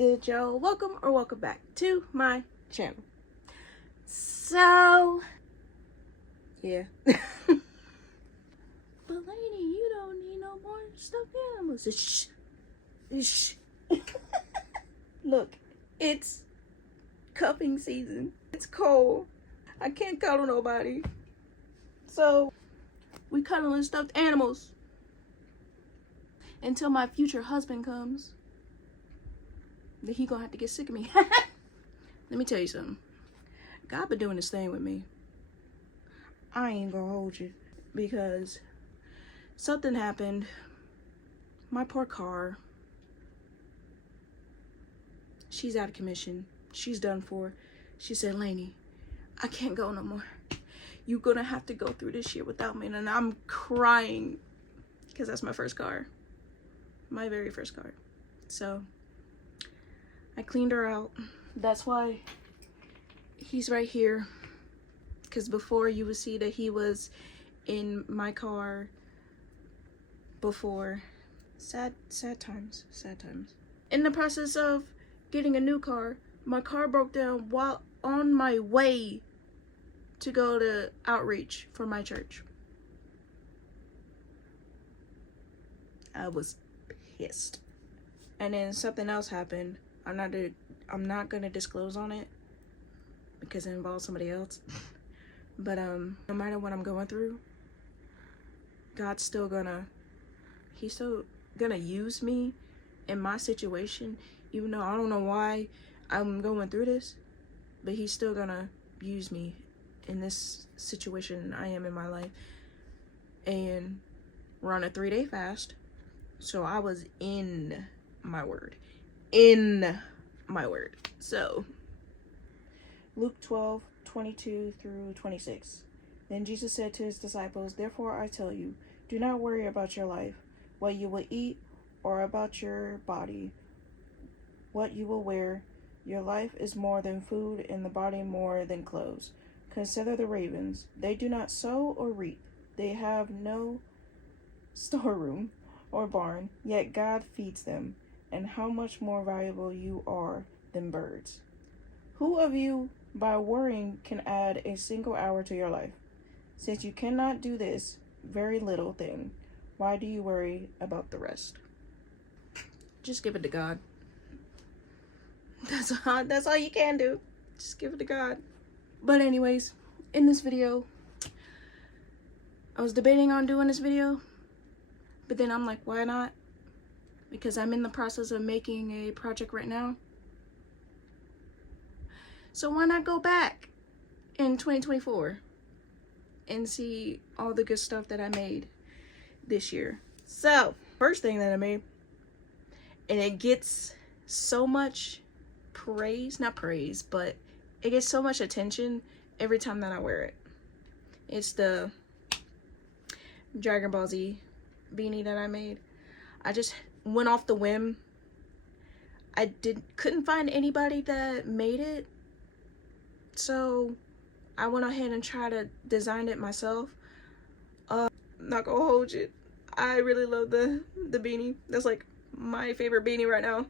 good, y'all? Welcome back to my channel. So yeah. But lady, you don't need no more stuffed animals. Shh. Shh. Look, it's cuffing season. It's cold. I can't cuddle nobody. So we cuddling stuffed animals until my future husband comes. Then he gonna have to get sick of me. Let me tell you something. God been doing this thing with me. I ain't gonna hold you, because something happened. My poor car, she's out of commission. She's done for. She said, Lainey, I can't go no more. You're gonna have to go through this year without me. And I'm crying because that's my first car. My very first car. So I cleaned her out. That's why he's right here. Because before, you would see that he was in my car before. Sad times. In the process of getting a new car, my car broke down while on my way to go to outreach for my church. I was pissed. And then something else happened. I'm not gonna disclose on it because it involves somebody else. But no matter what I'm going through, God's still gonna use me in my situation, even though I don't know why I'm going through this, but he's still gonna use me in this situation I am in my life. And we're on a 3-day fast, so I was in my word. So Luke 12:22-26. Then Jesus said to his disciples, therefore I tell you, do not worry about your life, what you will eat, or about your body, what you will wear. Your life is more than food, and the body more than clothes. Consider the ravens. They do not sow or reap. They have no storeroom or barn, yet God feeds them. And how much more valuable you are than birds. Who of you, by worrying, can add a single hour to your life? Since you cannot do this very little thing, why do you worry about the rest? Just give it to God. That's all you can do. Just give it to God. But anyways, in this video, I was debating on doing this video, but then I'm like, why not? Because I'm in the process of making a project right now. So why not go back in 2024 and see all the good stuff that I made this year? So, first thing that I made, and it gets so much praise, not praise, but it gets so much attention every time that I wear it. It's the Dragon Ball Z beanie that I made. I just went off the whim. I couldn't find anybody that made it, so I went ahead and tried to design it myself. Not gonna hold you, I really love the beanie. That's like my favorite beanie right now.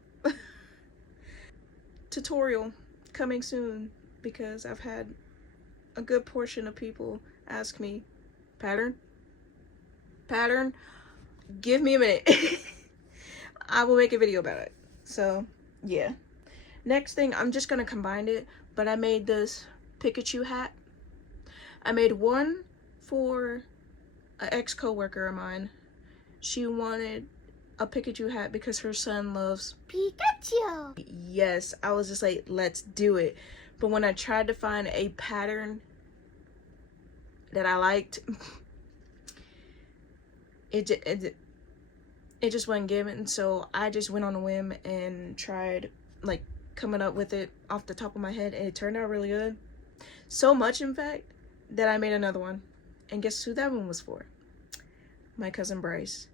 Tutorial coming soon, because I've had a good portion of people ask me, pattern, give me a minute. I will make a video about it. So yeah, next thing, I'm just gonna combine it, but I made this Pikachu hat. I made one for an ex-co-worker of mine. She wanted a Pikachu hat because her son loves Pikachu. Yes, I was just like, let's do it. But when I tried to find a pattern that I liked, it just wasn't given. So I just went on a whim and tried like coming up with it off the top of my head, and it turned out really good. So much, in fact, that I made another one. And guess who that one was for? My cousin Bryce.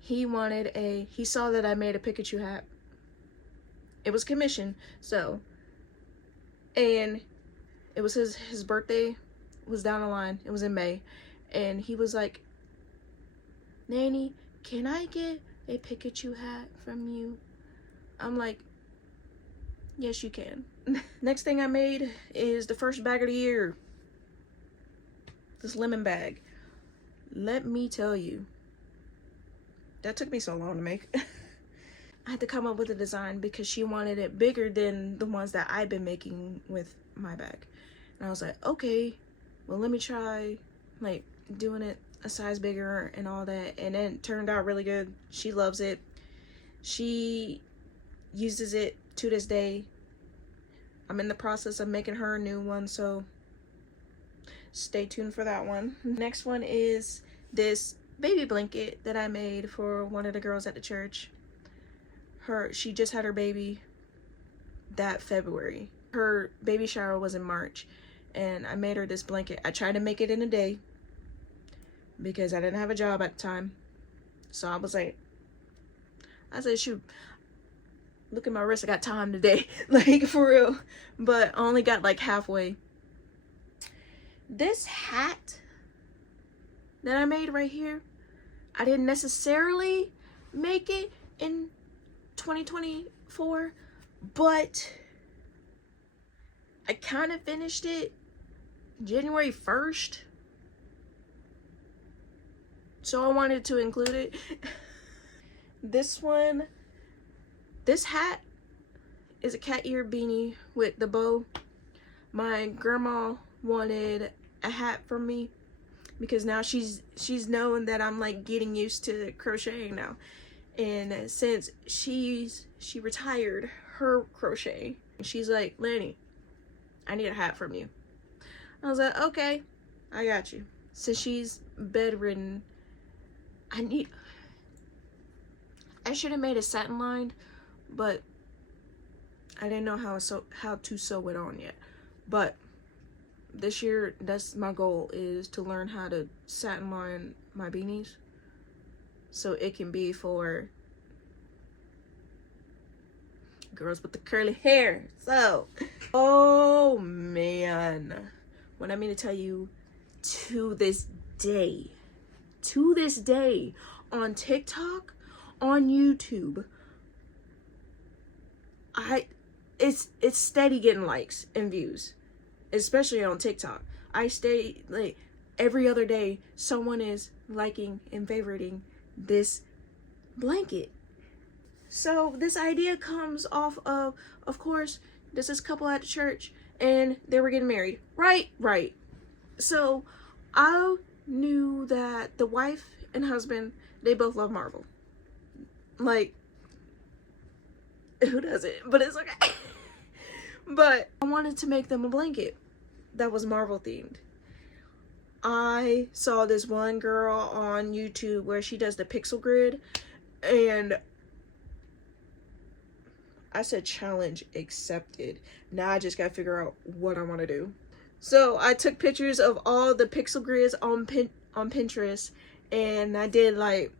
He saw that I made a Pikachu hat. It was commissioned, so, and it was his birthday was down the line. It was in May, and he was like, Nanny, can I get a Pikachu hat from you? I'm like, Yes, you can. Next thing I made is the first bag of the year. This lemon bag. Let me tell you, that took me so long to make. I had to come up with a design because she wanted it bigger than the ones that I've been making with my bag. And I was like, okay, well, let me try like doing it a size bigger and all that. And it turned out really good. She loves it. She uses it to this day. I'm in the process of making her a new one, so stay tuned for that one. Next one is this baby blanket that I made for one of the girls at the church. She just had her baby that February. Her baby shower was in March, and I made her this blanket. I tried to make it in a day because I didn't have a job at the time. So I said, shoot, look at my wrist, I got time today. Like, for real. But I only got like halfway. This hat that I made right here, I didn't necessarily make it in 2024, but I kind of finished it January 1st. So I wanted to include it. This hat is a cat ear beanie with the bow. My grandma wanted a hat from me because now she's known that I'm like getting used to crocheting now. And since she retired her crochet, she's like, Lenny, I need a hat from you. I was like, okay, I got you. Since she's bedridden, I should have made a satin line, but I didn't know how to sew it on yet. But this year, that's my goal, is to learn how to satin line my beanies so it can be for girls with the curly hair. So, oh man, what I mean to tell you, to this day, on TikTok, on YouTube, it's steady getting likes and views, especially on TikTok. I stay, like, every other day someone is liking and favoriting this blanket. So this idea comes off of course, this is a couple at the church and they were getting married. Right. So I knew that the wife and husband, they both love Marvel. Like, who doesn't? But it's okay. But I wanted to make them a blanket that was Marvel themed. I saw this one girl on YouTube where she does the pixel grid, and I said challenge accepted. Now I just gotta figure out what I want to do. So I took pictures of all the pixel grids on Pinterest, and I did, like,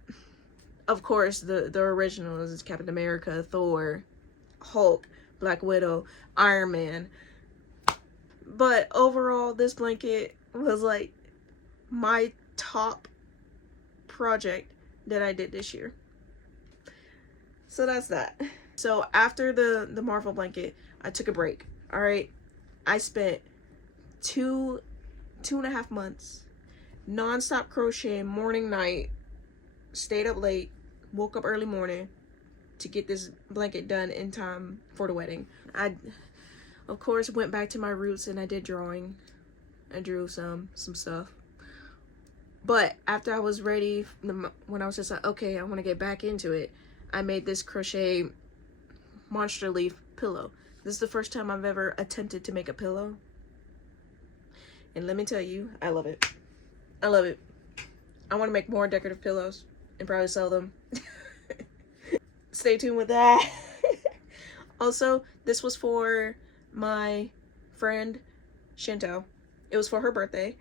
of course, the originals is Captain America, Thor, Hulk, Black Widow, Iron Man. But overall, this blanket was like my top project that I did this year. So that's that. So after the Marvel blanket, I took a break. All right, I spent two and a half months non-stop crocheting, morning, night, stayed up late, woke up early morning to get this blanket done in time for the wedding. I, of course, went back to my roots and I did drawing. I drew some stuff. But after I was ready, when I was just like, okay, I want to get back into it, I made this crochet monster leaf pillow. This is the first time I've ever attempted to make a pillow. And let me tell you, I love it. I love it. I want to make more decorative pillows and probably sell them. Stay tuned with that. Also, this was for my friend Shinto. It was for her birthday.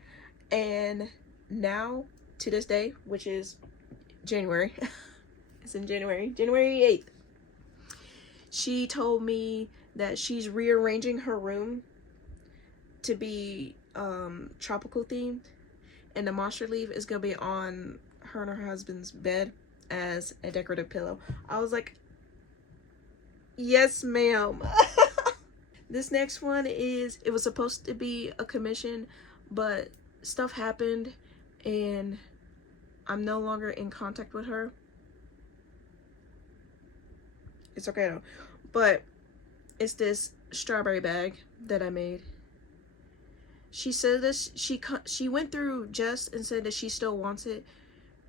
And now, to this day, which is January, it's in January 8th, she told me that she's rearranging her room to be tropical themed, and the monster leaf is gonna be on her and her husband's bed as a decorative pillow. I was like, yes ma'am. This next one is, it was supposed to be a commission, but stuff happened and I'm no longer in contact with her. It's okay though. But it's this strawberry bag that I made. She said this, she went through Jess and said that she still wants it.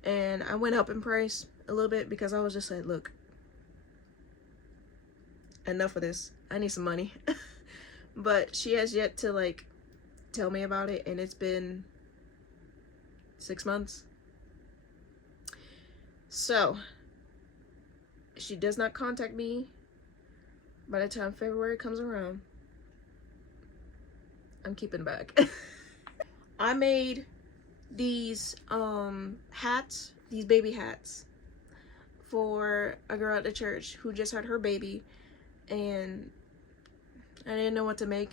And I went up in price a little bit because I was just like, look, enough of this. I need some money. But she has yet to like tell me about it, and it's been 6 months. So she does not contact me by the time February comes around. I'm keeping it back. I made these hats, these baby hats, for a girl at the church who just had her baby, and I didn't know what to make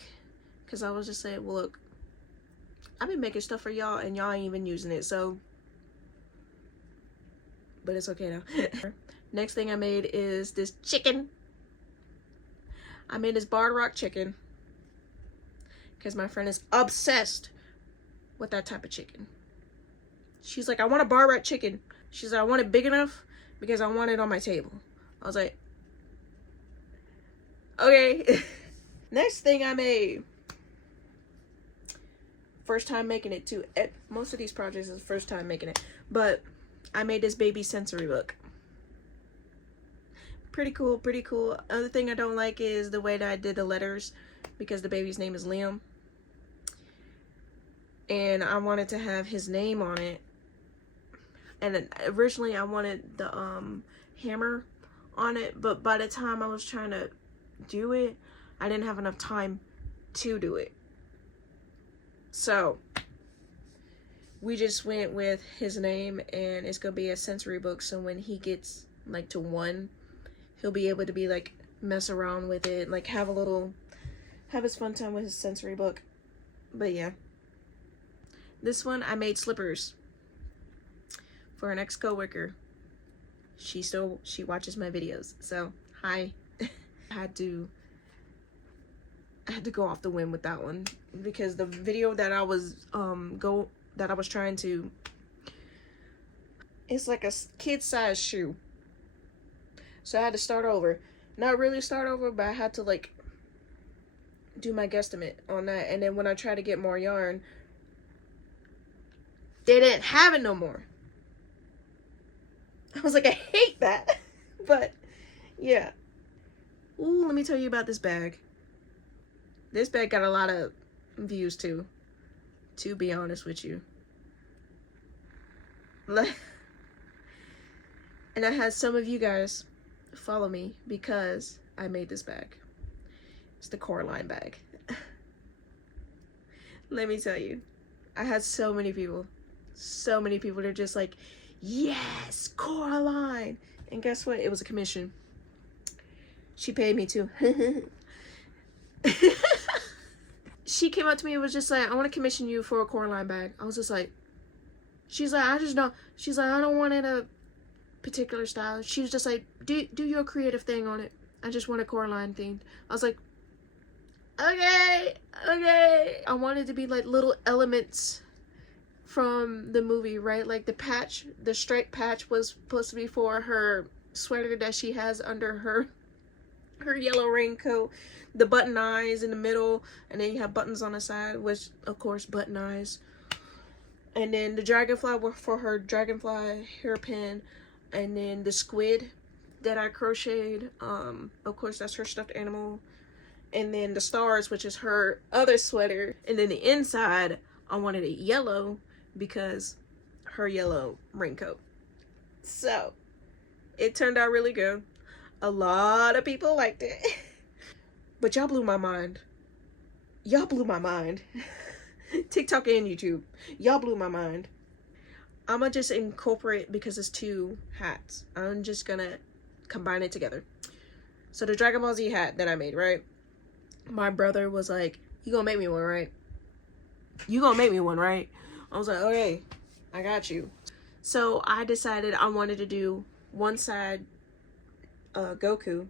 because I was just saying, well, look, I've been making stuff for y'all and y'all ain't even using it, so, but it's okay now. Next thing I made is this chicken. I made this barred rock chicken because my friend is obsessed with that type of chicken. She's like, I want a barred rock chicken. She's like, I want it big enough because I want it on my table. I was like, okay. Next thing I made, first time making it too. Most of these projects is the first time making it, but I made this baby sensory book. Pretty cool, pretty cool. Other thing I don't like is the way that I did the letters, because the baby's name is Liam, and I wanted to have his name on it. And originally I wanted the hammer on it, but by the time I was trying to do it, I didn't have enough time to do it. So we just went with his name, and it's gonna be a sensory book, so when he gets like to 1, he'll be able to be like mess around with it, like have his fun time with his sensory book. But yeah, this one I made slippers for an ex-coworker. She watches my videos, so hi. I had to go off the whim with that one because the video that I was trying to, it's like a kid size shoe, so I had to start over. Not really start over, but I had to like do my guesstimate on that. And then when I tried to get more yarn, they didn't have it no more. I was like, I hate that. But yeah. Ooh, let me tell you about this bag. This bag got a lot of views too, to be honest with you. And I had some of you guys follow me because I made this bag. It's the CORALINE bag. Let me tell you, I had so many people. They're just like, yes, CORALINE. And guess what? It was a commission. She paid me too. She came up to me and was just like, I want to commission you for a CORALINE bag. I was just like, she's like, I don't want it a particular style. She was just like, do your creative thing on it. I just want a CORALINE themed. I was like, okay. I wanted to be like little elements from the movie, right? Like the stripe patch was supposed to be for her sweater that she has under her yellow raincoat. The button eyes in the middle, and then you have buttons on the side, which of course button eyes. And then the dragonfly were for her dragonfly hairpin, and then the squid that I crocheted, of course that's her stuffed animal. And then the stars, which is her other sweater. And then the inside, I wanted it yellow because her yellow raincoat. So it turned out really good. A lot of people liked it. But y'all blew my mind. Y'all blew my mind. TikTok and YouTube. Y'all blew my mind. I'm gonna just incorporate, because it's 2 hats, I'm just gonna combine it together. So the Dragon Ball Z hat that I made, right? My brother was like, you gonna make me one, right? You gonna make me one, right? I was like, okay, I got you. So I decided I wanted to do one side Goku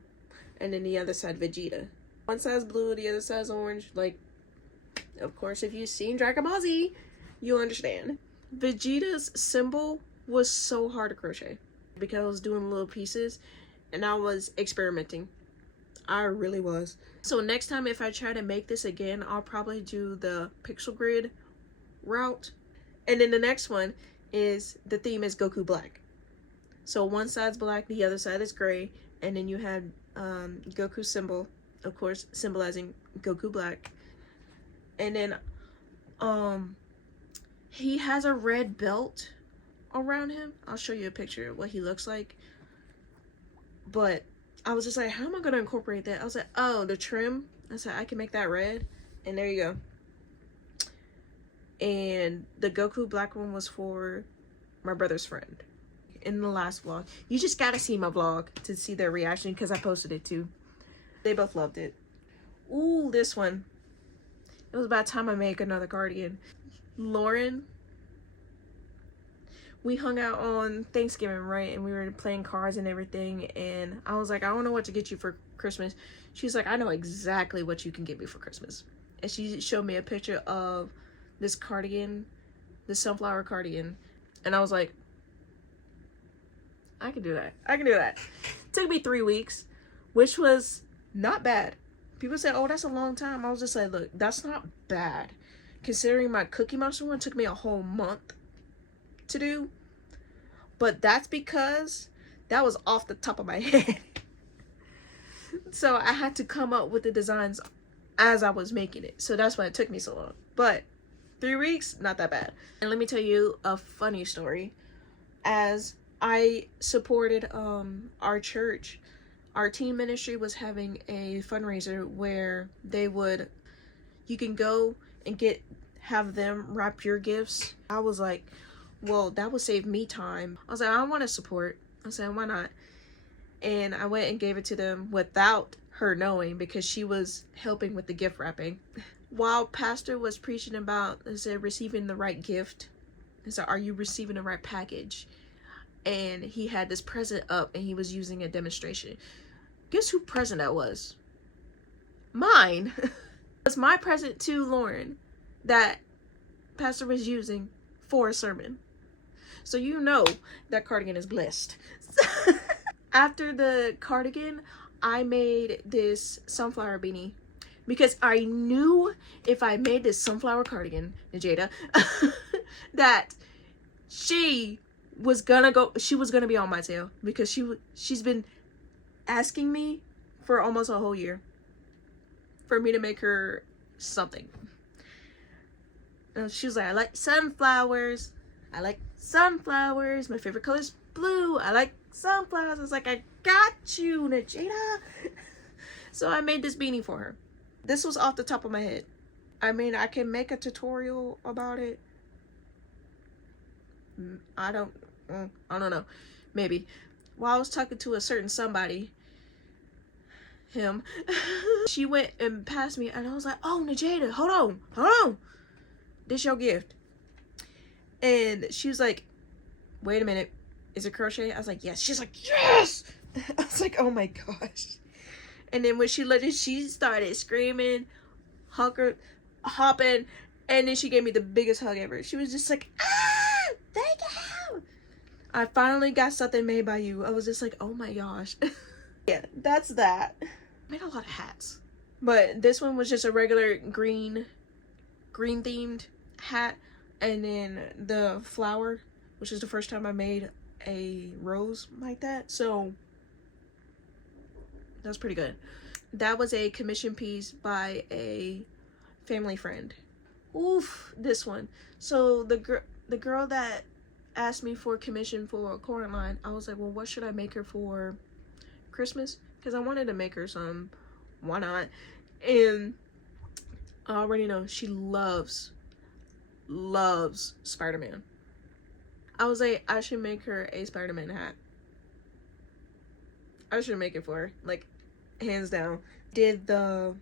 and then the other side Vegeta. One side's blue, the other side's orange. Like, of course, if you've seen Dragon Ball Z, you'll understand. Vegeta's symbol was so hard to crochet because I was doing little pieces and I was experimenting. I really was. So next time if I try to make this again, I'll probably do the pixel grid route. And then the next one is, the theme is Goku Black. So one side's black, the other side is gray, and then you have Goku's symbol, of course, symbolizing Goku Black. And then he has a red belt around him. I'll show you a picture of what he looks like. But I was just like, how am I going to incorporate that? I was like, oh, the trim. I said, I can make that red. And there you go. And the Goku Black one was for my brother's friend. In the last vlog. You just got to see my vlog to see their reaction because I posted it too. They both loved it. Ooh, this one. It was about time I make another cardigan. Lauren. We hung out on Thanksgiving, right? And we were playing cards and everything. And I was like, I don't know what to get you for Christmas. She's like, I know exactly what you can get me for Christmas. And she showed me a picture of this cardigan, this sunflower cardigan. And I was like, I can do that. I can do that. It took me 3 weeks, which was not bad. People said, oh, that's a long time. I was just like, look, that's not bad. Considering my Cookie Monster one took me a whole month to do. But that's because that was off the top of my head. So I had to come up with the designs as I was making it. So that's why it took me so long. But 3 weeks, not that bad. And let me tell you a funny story. As I supported our church, our teen ministry was having a fundraiser where they would, you can go and have them wrap your gifts. I was like, well, that would save me time. I was like, I want to support. I said, why not? And I went and gave it to them without her knowing because she was helping with the gift wrapping. While pastor was preaching about, I said, receiving the right gift. I said, are you receiving the right package? And he had this present up and he was using a demonstration. Guess who present that was? Mine. It's my present to Lauren that pastor was using for a sermon. So you know that cardigan is blessed. After the cardigan, I made this sunflower beanie because I knew if I made this sunflower cardigan, Jada, that she was gonna be on my tail because she's been asking me for almost a whole year for me to make her something. And she was like, I like sunflowers. I like sunflowers. My favorite color is blue. I like sunflowers. I was like, I got you, Najada. So I made this beanie for her. This was off the top of my head. I mean, I can make a tutorial about it. I don't know. Maybe. While I was talking to a certain somebody, him, she went and passed me and I was like, oh, Najada, hold on. This your gift. And she was like, wait a minute. Is it crochet? I was like, yes. She's like, yes! I was like, oh my gosh. And then when she looked at it, she started screaming, hopping, and then she gave me the biggest hug ever. She was just like, ah, thank you. I finally got something made by you. I was just like, oh my gosh. Yeah, that's that. I made a lot of hats. But this one was just a regular green themed hat. And then the flower, which is the first time I made a rose like that. So that was pretty good. That was a commission piece by a family friend. Oof, this one. So the girl that asked me for a commission for CORALINE, I was like, well, what should I make her for Christmas? Because I wanted to make her some. Why not? And I already know she loves Spider-Man. I was like, I should make her a Spider-Man hat. I should make it for her, like, hands down. Did the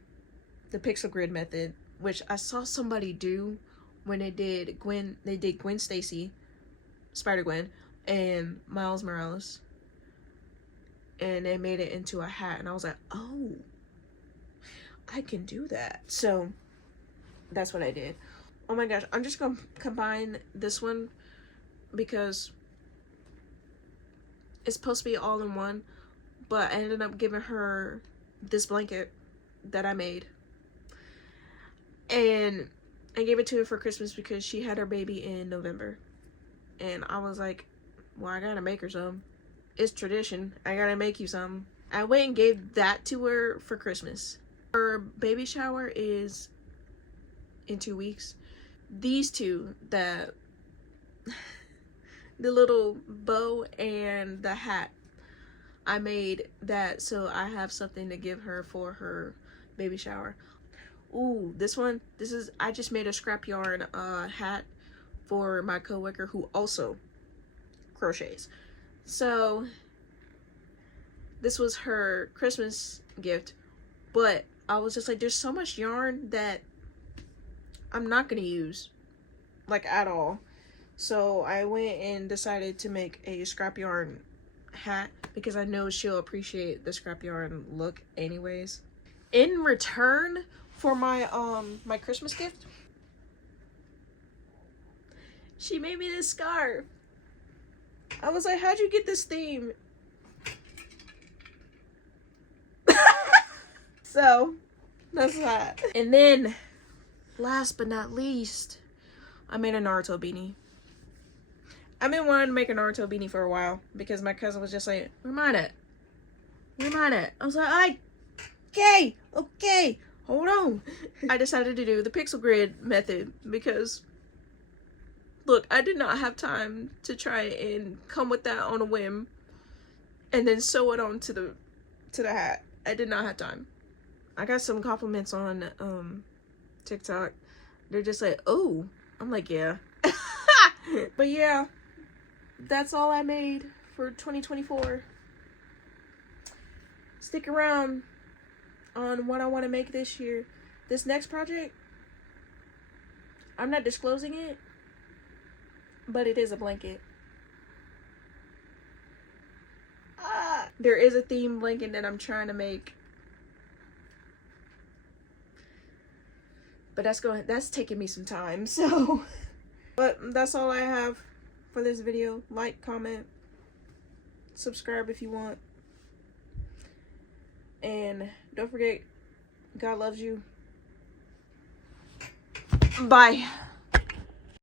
pixel grid method, which I saw somebody do when they did Gwen Stacy, Spider-Gwen, and Miles Morales. And they made it into a hat, and I was like, oh. I can do that. So that's what I did. Oh my gosh, I'm just gonna combine this one because it's supposed to be all in one, but I ended up giving her this blanket that I made, and I gave it to her for Christmas because she had her baby in November, and I was like, well, I gotta make her some. It's tradition. I gotta make you some. I went and gave that to her for Christmas. Her baby shower is in 2 weeks. These two, the little bow and the hat, I made that so I have something to give her for her baby shower. Ooh, this one, I just made a scrap yarn hat for my coworker who also crochets. So this was her Christmas gift, but I was just like, there's so much yarn that I'm not gonna use, like, at all. So I went and decided to make a scrap yarn hat because I know she'll appreciate the scrap yarn look anyways. In return for my my Christmas gift, she made me this scarf. I was like, how'd you get this theme? So that's that. And then last but not least, I made a Naruto beanie. I've been wanting to make a Naruto beanie for a while because my cousin was just like, where mine at? Where mine at? I was like, okay, hold on. I decided to do the pixel grid method because, look, I did not have time to try and come with that on a whim and then sew it onto the hat. I did not have time. I got some compliments on TikTok. They're just like, oh. I'm like, yeah. But yeah, that's all I made for 2024. Stick around on what I want to make this year. This next project, I'm not disclosing it, but it is a blanket. There is a theme blanket that I'm trying to make, but that's taking me some time. So, but that's all I have for this video. Like, comment, subscribe if you want, and don't forget, God loves you. Bye.